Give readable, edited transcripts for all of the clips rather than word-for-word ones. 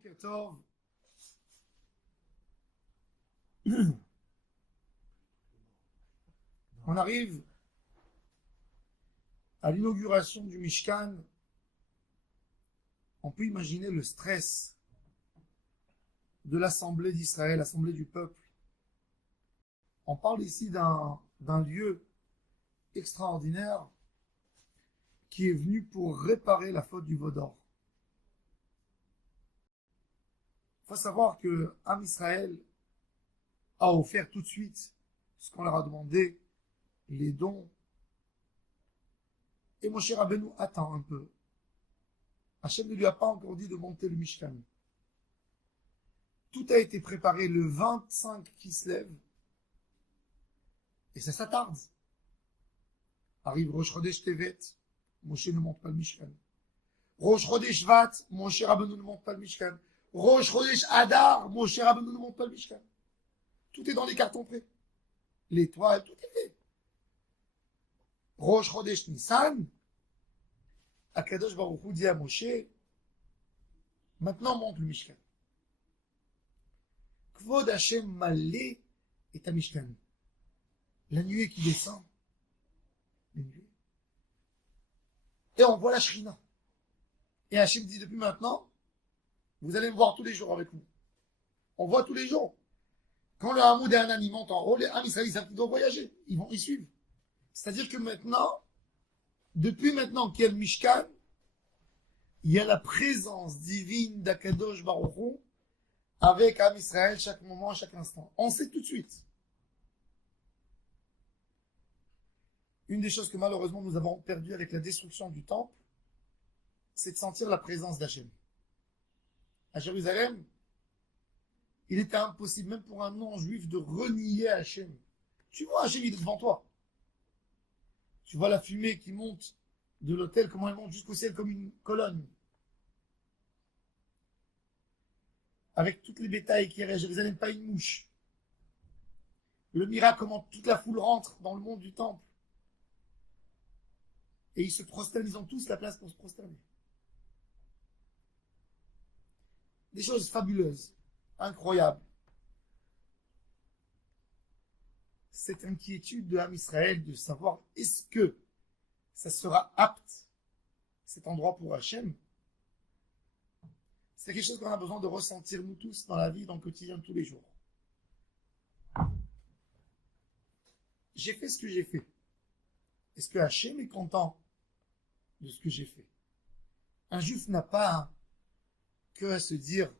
Boker Tov. On arrive à l'inauguration du Mishkan. On peut imaginer le stress de l'Assemblée d'Israël, l'Assemblée du peuple. On parle ici d'un lieu extraordinaire qui est venu pour réparer la faute du veau d'or. Il faut savoir que Am Israël a offert tout de suite ce qu'on leur a demandé, les dons. Et Moshe Rabbeinu attend un peu. Hachem ne lui a pas encore dit de monter le Mishkan. Tout a été préparé le 25 Kislev. Et ça s'attarde. Arrive Rosh Chodesh Tevet, Moshe ne monte pas le Mishkan. Rosh Chodesh Vat, Moshe Rabbeinu ne monte pas le Mishkan. Rosh Chodesh Adar, Moshe Rabbeinu ne monte pas le Mishkan. Tout est dans les cartons prêts. L'étoile, tout est fait. Rosh Chodesh Nissan, Akadosh Baruch Hu dit à Moshe, maintenant monte le Mishkan. Kvod Hashem Malé est à Mishkan. La nuée qui descend. La nuée. Et on voit la Shrina. Et Hashem dit depuis maintenant, vous allez me voir tous les jours avec nous. On voit tous les jours. Quand le Hamoud et Hanan ils montent en haut, les Am Israël ils savent qu'ils doivent voyager. Ils suivent. C'est-à-dire que maintenant, depuis maintenant qu'il y a le Mishkan, il y a la présence divine d'Akadosh Baruch Hu avec Am Israël chaque moment, chaque instant. On sait tout de suite. Une des choses que malheureusement nous avons perdues avec la destruction du temple, c'est de sentir la présence d'Hachem. À Jérusalem, il était impossible, même pour un non-juif, de renier Hachem. Tu vois Hachem, il est devant toi. Tu vois la fumée qui monte de l'autel, comment elle monte jusqu'au ciel comme une colonne. Avec toutes les bétails qui est à Jérusalem, pas une mouche. Le miracle, comment toute la foule rentre dans le monde du temple. Et ils se prosternent, ils ont tous la place pour se prosterner. Des choses fabuleuses, incroyables. Cette inquiétude de Am Israël de savoir est-ce que ça sera apte, cet endroit pour Hachem, c'est quelque chose qu'on a besoin de ressentir nous tous dans la vie, dans le quotidien de tous les jours. J'ai fait ce que j'ai fait. Est-ce que Hachem est content de ce que j'ai fait? Un juif n'a pas que à se dire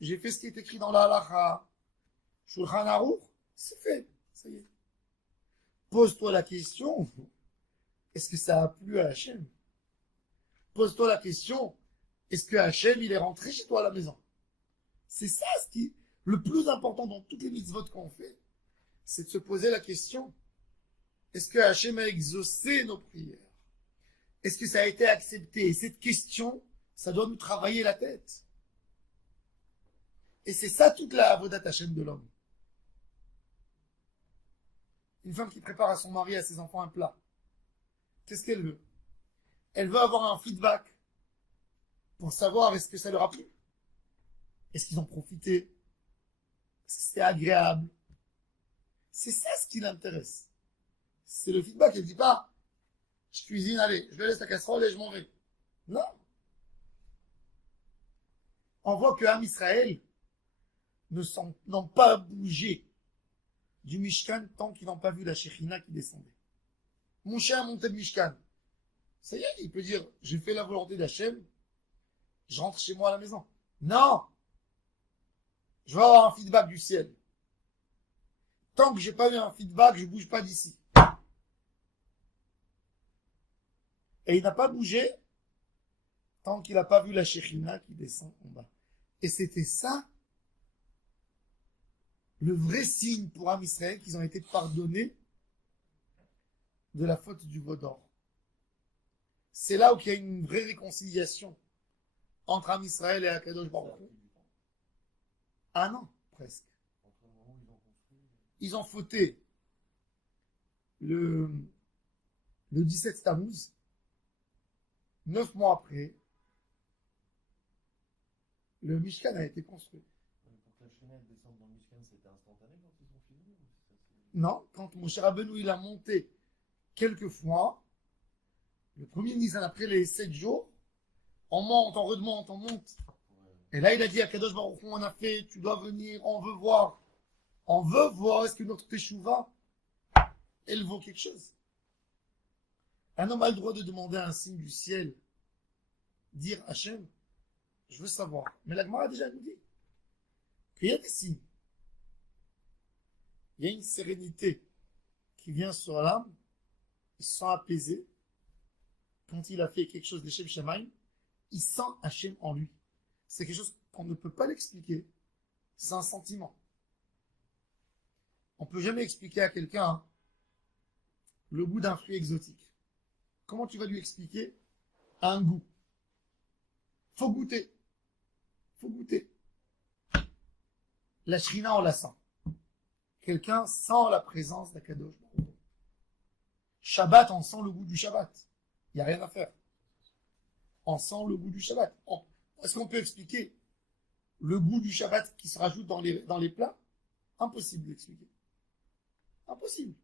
j'ai fait ce qui est écrit dans la halakha, Shulchan Aruch, c'est fait, ça y est. Pose-toi la question, est-ce que ça a plu à Hachem? Pose-toi la question, est-ce que Hachem il est rentré chez toi à la maison? C'est ça ce qui est le plus important dans toutes les mitzvot qu'on fait, c'est de se poser la question, est-ce que Hachem a exaucé nos prières? Est-ce que ça a été accepté? Et cette question, ça doit nous travailler la tête. Et c'est ça toute la avodat Hachem de l'homme. Une femme qui prépare à son mari et à ses enfants un plat. Qu'est-ce qu'elle veut? Elle veut avoir un feedback pour savoir est-ce que ça leur a plu? Est-ce qu'ils ont profité? Est-ce que c'était agréable? C'est ça ce qui l'intéresse. C'est le feedback. Elle ne dit pas je cuisine, allez, je laisse la casserole et je m'en vais. Non. On voit que Am Israël n'ont pas bougé du Mishkan tant qu'ils n'ont pas vu la Shekhinah qui descendait. Mon chien a monté le Mishkan. Ça y est, il peut dire, j'ai fait la volonté d'Hachem, je rentre chez moi à la maison. Non! Je veux avoir un feedback du ciel. Tant que j'ai pas eu un feedback, je bouge pas d'ici. Et il n'a pas bougé tant qu'il n'a pas vu la Shekhinah qui descend en bas. Et c'était ça, le vrai signe pour Am Israël qu'ils ont été pardonnés de la faute du veau d'or. C'est là où il y a une vraie réconciliation entre Am Israël et Akadosh Baruch Hu. Un an, presque. Ils ont fauté le 17 Tammuz. 9 mois après, Le Mishkan a été construit. Pour que la Shekhinah descende dans le Mishkan, c'était instantané quand ils ont fini ou Non, quand Moshe Rabbeinu il a monté quelques fois, le premier Nissan après les 7 jours, on monte, on remonte, on monte. Et là il a dit à Kadosh Baruch Hu, on a fait, tu dois venir, on veut voir. On veut voir est-ce que notre Teshuvah, elle vaut quelque chose. Un homme a le droit de demander un signe du ciel, dire Hachem, je veux savoir. Mais la Gemara a déjà nous dit qu'il y a des signes. Il y a une sérénité qui vient sur l'âme, il se sent apaisé. Quand il a fait quelque chose d'Hachem Shemaim, il sent Hachem en lui. C'est quelque chose qu'on ne peut pas l'expliquer. C'est un sentiment. On ne peut jamais expliquer à quelqu'un le goût d'un fruit exotique. Comment tu vas lui expliquer un goût? Faut goûter. Faut goûter. La shrina, on la sent. Quelqu'un sent la présence d'Akadosh. Shabbat, on sent le goût du Shabbat. Il n'y a rien à faire. On sent le goût du Shabbat. Est-ce qu'on peut expliquer le goût du Shabbat qui se rajoute dans les plats? Impossible d'expliquer. Impossible.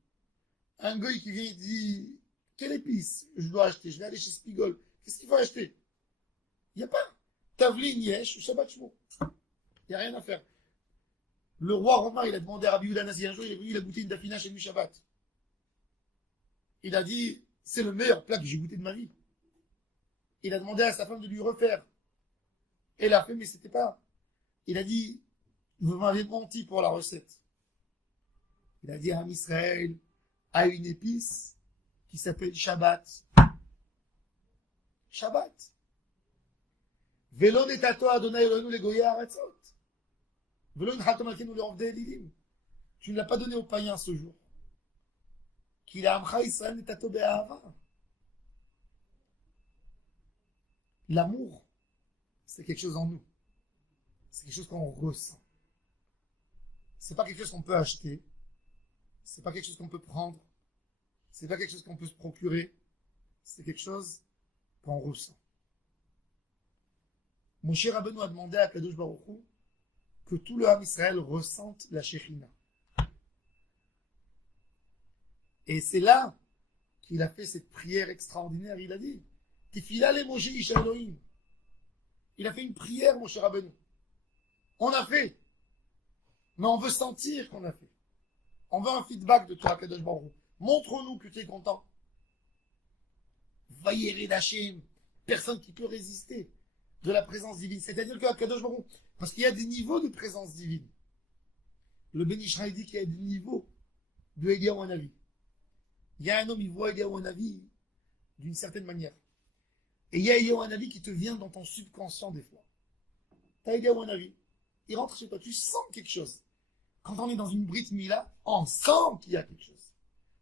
Un goy qui vient et dit quelle épice je dois acheter? Je vais aller chez Spigol. Qu'est-ce qu'il faut acheter? Il n'y a pas. Tavlin, yesh, Shabbat shmo. Il n'y a rien à faire. Le roi romain, il a demandé à Rabbi Yehuda Nasi un jour, il a goûté une dafina chez lui Shabbat. Il a dit, c'est le meilleur plat que j'ai goûté de ma vie. Il a demandé à sa femme de lui refaire. Elle a fait, mais c'était pas. Il a dit, vous m'avez menti pour la recette. Il a dit à Israël a une épice qui s'appelle Shabbat. Shabbat. Velo netato Adonai Eloheinu legoyei haaretzot. Velo nchato malkeinu le'ovdei elilim. Tu ne l'as pas donné aux païens ce jour. Ki le'amcha Israël netato be'ahava. L'amour, c'est quelque chose en nous. C'est quelque chose qu'on ressent. C'est pas quelque chose qu'on peut acheter. C'est pas quelque chose qu'on peut prendre. C'est pas quelque chose qu'on peut se procurer. C'est quelque chose qu'on ressent. Moshe Rabbeinu a demandé à Kadosh Baruch Hu que tout le Ham Israël ressente la Shekhinah. Et c'est là qu'il a fait cette prière extraordinaire. Il a dit Tefila le Moshe Ish Elohim. Il a fait une prière, Moshe Rabbeinu. On a fait. Mais on veut sentir qu'on a fait. On veut un feedback de toi, Kadosh Baruch Hu. Montre-nous que tu es content. Vayere d'Hachem. Personne qui peut résister de la présence divine. C'est-à-dire que Kadosh Baruch Hu, parce qu'il y a des niveaux de présence divine. Le Ben Ish Chai dit qu'il y a des niveaux de Eliyahu Hanavi. Il y a un homme, il voit Eliyahu Hanavi d'une certaine manière. Et il y a Eliyahu Hanavi qui te vient dans ton subconscient des fois. Tu as Eliyahu Hanavi. Il rentre chez toi, tu sens quelque chose. Quand on est dans une Brit Mila, on sent qu'il y a quelque chose.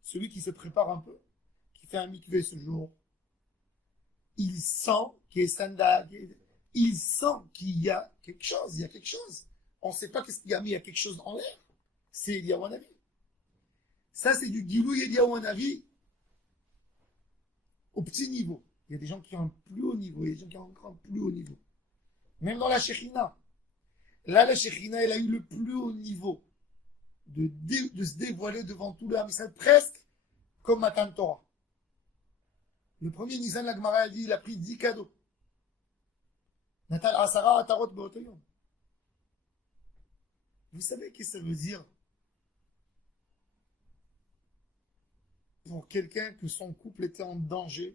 Celui qui se prépare un peu, qui fait un mikvé ce jour, il sent qu'il est standard, il sent qu'il y a quelque chose, il y a quelque chose. On ne sait pas qu'est-ce qu'il y a, mais il y a quelque chose en l'air. C'est Eliyahu Hanavi. Ça, c'est du Gilui Eliyahu Hanavi au petit niveau. Il y a des gens qui ont un plus haut niveau, il y a des gens qui ont encore un plus haut niveau. Même dans la Shekhinah. Là, la Shekhinah, elle a eu le plus haut niveau de se dévoiler devant tout le Ham Israël, presque comme Matan Torah. Le premier Nisan, la Gemara a dit, il a pris 10 cadeaux. Natal Asara Atarot Beotoyom. Vous savez ce que ça veut dire pour quelqu'un que son couple était en danger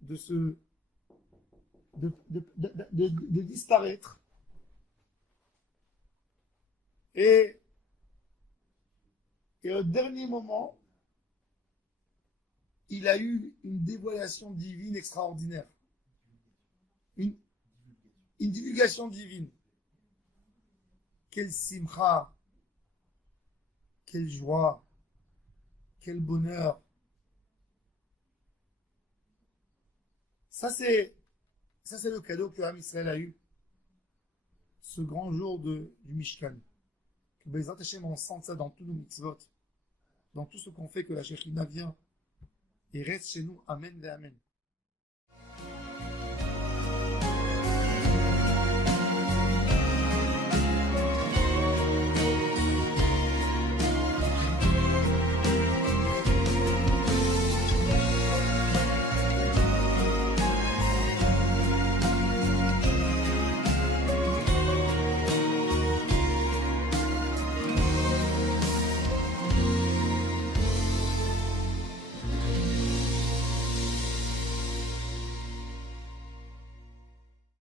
de disparaître. Et au dernier moment, il a eu une dévoilation divine extraordinaire. Une divulgation divine. Quelle simcha, quelle joie, quel bonheur. Ça, c'est le cadeau que Ham Israël a eu. Ce grand jour du Mishkan. Que Bezrat Hashem, on sente ça dans tous nos mitzvot. Dans tout ce qu'on fait, que la Shekhinah vient et reste chez nous. Amen et Amen.